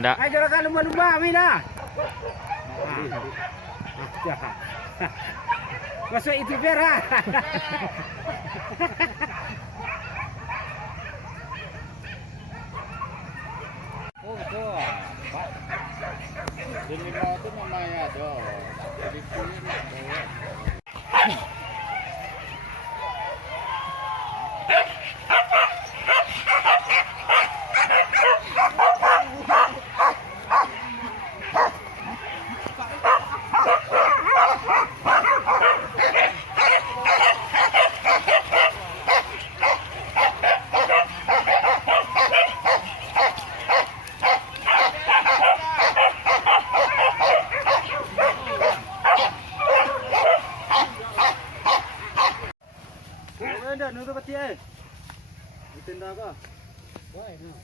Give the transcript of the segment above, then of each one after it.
Enggak. Ayo jangan lumba-lumba, Mina. Masuk itu biar ha. Oh betul. Pak. Ini mau tuh namanya do. Jadi kulit do. Ada nutup peti eh. Di tenda ka? Wah, no.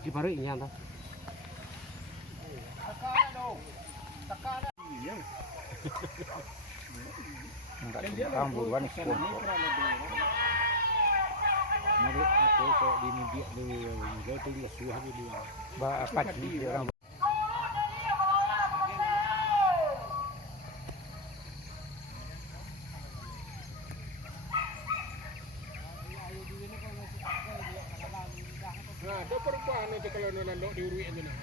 Di paru ini anda. Takana dong. Takana. Iya. Enggak kamburan sekolah. Mari aku so di media dulu, enggak tuh dia suah dulu. Ba apa di orang. Nah, ada perubahan nanti kalau nandok diuruin itu nah.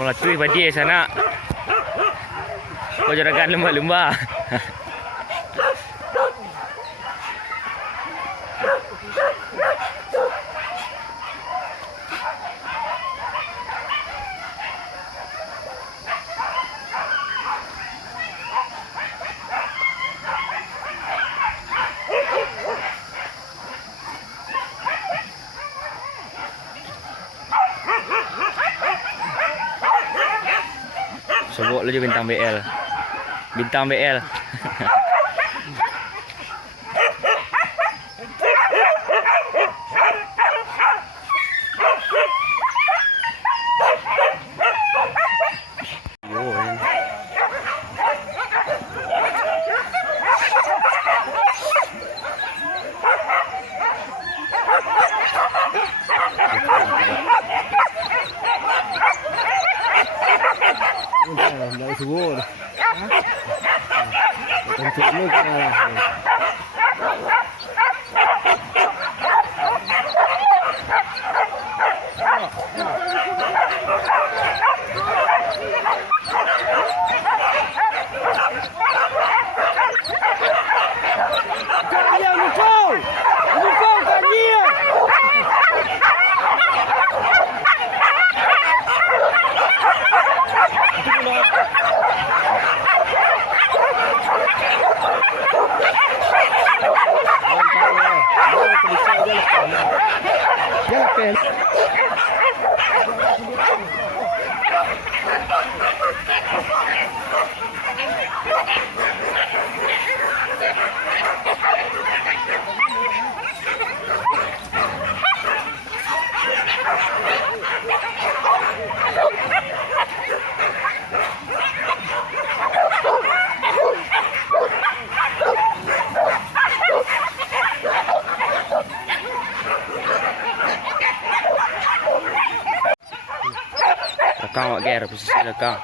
Malah cuy banjir sana. Kau jarakan lumba-lumba. Sebut lu je bintang BL. Bintang BL. Dari subur. Untuk lu kalah. Kalian mukau. Mukau kalian. Rekam awak ger, posisi rekam.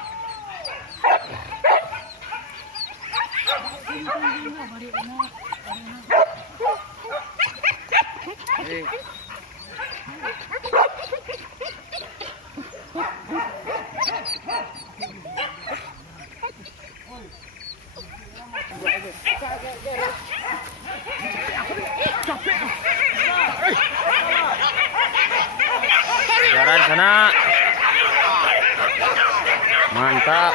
Mantap.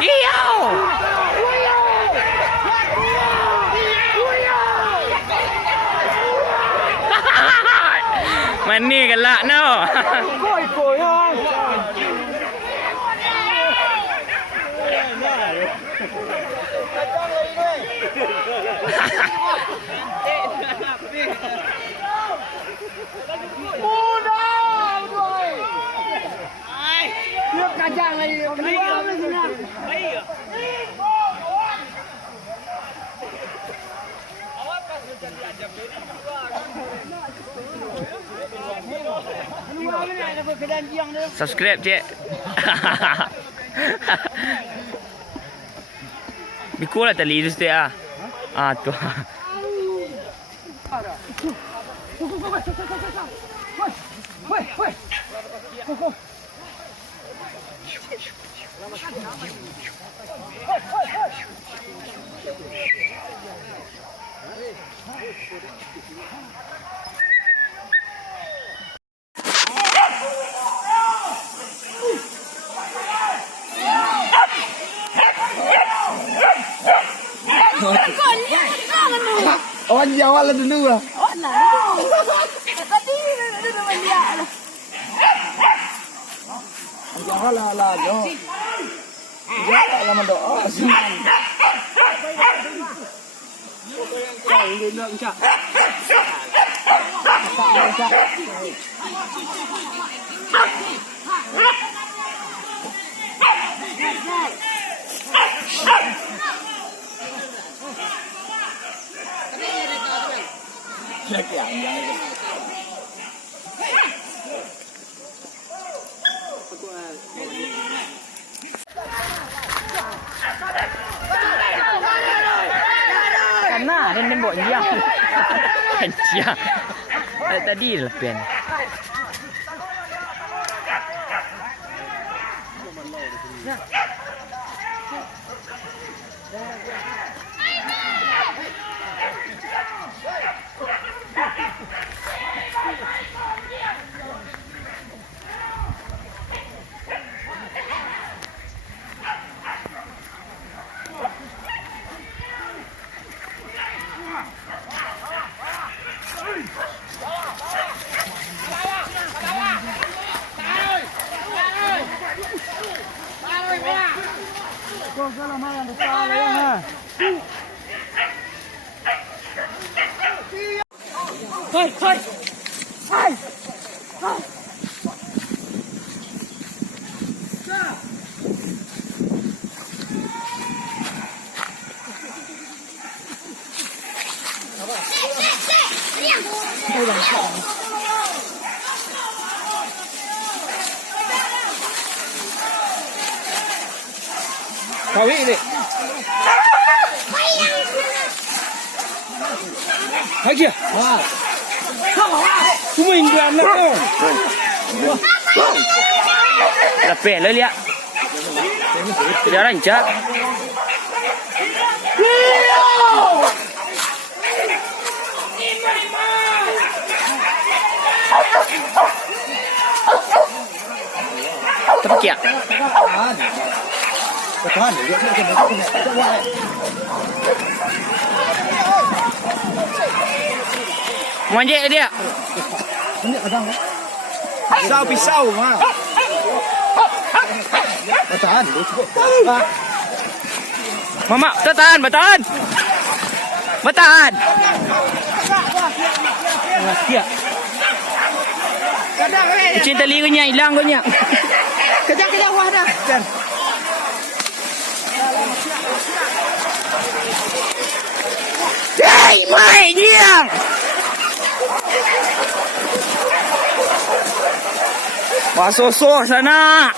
Iyo. Mani galak no. Coi không? Nước kacang này kedua di sini. Subscribe cik. Bikul lah tali tu setiap ah. Ah tu. Oh, jawab lah dulu lah. Oh, nah. Tadi dia dia lah. Jawab lah jawab. Jawab lah mendoa sih. Kau ini nak cak. Cek ya, Karena ada nembok jiang. Jiang. Tadi lepian. Kau ini. Lagi ya? Wah. Cuma Indian lah. Lepian lah lihat. Dia rancak. Tapi kia. Bertahan dia kena. Manjek dia. Pisau mah. Bertahan dia cukup. Mama, bertahan, bertahan. Bertahan. Siap. Kucing telinganya hilang kau nyak. Kejap wah dah. Hei, mai dia. Masuk sana.